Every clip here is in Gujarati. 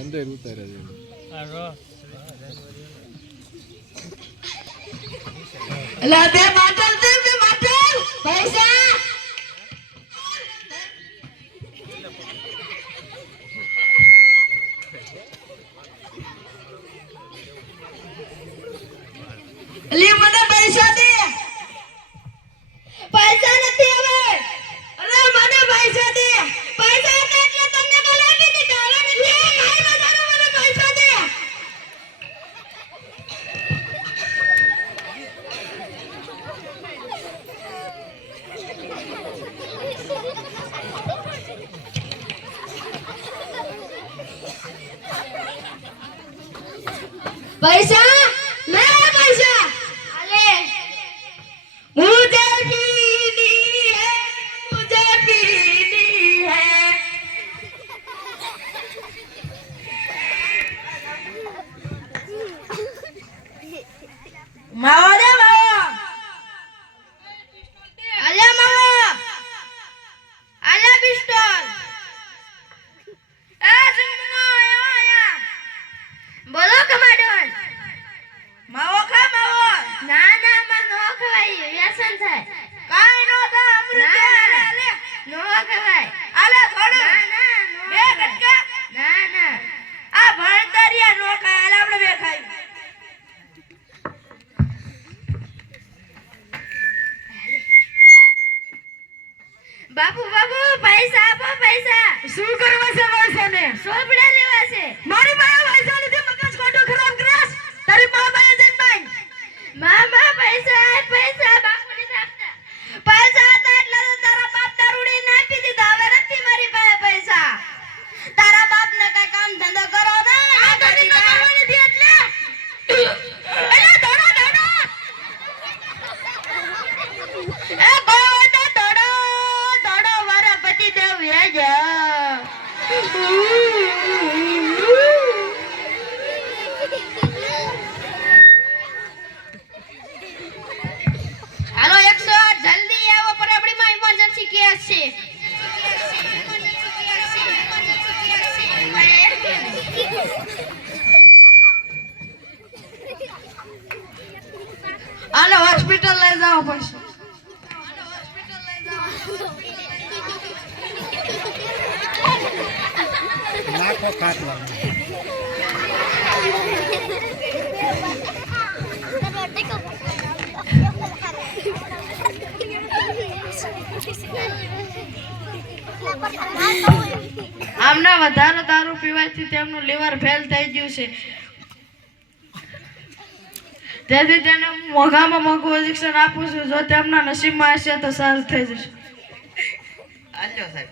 અંદર ઉતારે છે એટલે બે માટલ છે બે માટલ પૈસા? અલી મને પૈસા બાપુ બાપુ પૈસા આપો પૈસા. શું કરવા છે પૈસા ને સોપડા લેવા છે. મારી પાસે પૈસા નથી મગજ ખોટું ખરાબ કરાસ તારી મા પાસે જઈને મા મામા પૈસા પૈસા બાપુ ને આપતા. પૈસા હતા એટલે તો તારા બાપ તારુડી નાખી દીધા. હવે નથી મારી પાસે પૈસા. તારા બાપ ને કઈ કામ ધંધો કરો ને? આ તારી પાસે નથી એટલે. એ ગોળ તો હોસ્પિટલ લઈ જાઓ પડશે ખાટલા આમના વધારે દારૂ પીવાથી તેમનું લીવર ફેલ થઈ ગયું છે. તેથી તેને હું મોંઘામાં શિક્ષણ ઇન્જેક્શન આપું છું. જો તેમના નસીબમાં હશે તો સારું થઈ જશે. સાહેબ.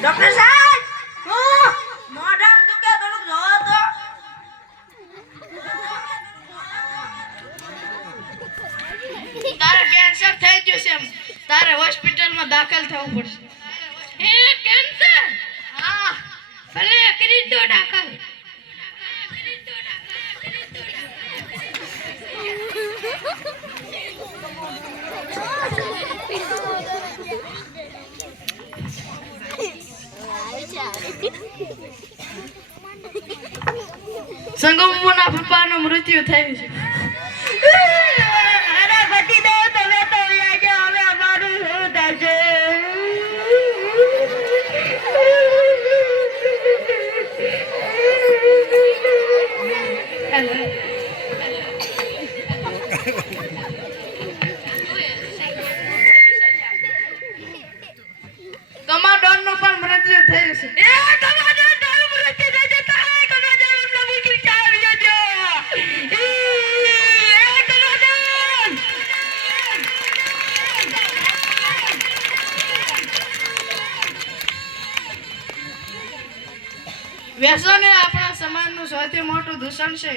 ડોક્ટર સાહેબ હું મોઢામ દુખે થોડુંક જોવો તો. તારે કેન્સર થઈ ગયું છે તારે હોસ્પિટલમાં દાખલ થવું પડશે. એ કેન્સર હા ભલે કરી દો દાખલ. સંગમના પપ્પાનું મૃત્યુ થયું છે. અરે પતિ દેવ તમે તો વ્યાજે હવે અમારું શું થશે? નું પણ મૃત્યુ થયું છે. વ્યસન એ આપણા સમાજનું સૌથી મોટું દૂષણ છે.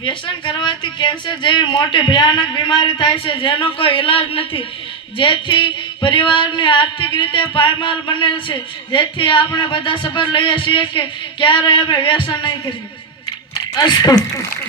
વ્યસન કરવાથી કેન્સર જેવી મોટી ભયાનક બીમારી થાય છે, જેનો કોઈ ઈલાજ નથી. જેથી પરિવારની આર્થિક રીતે પાયમાલ બને છે. જેથી આપણે બધા શપથ લઈએ છીએ કે ક્યારે અમે વ્યસન નહીં કરીએ. અસ્તુ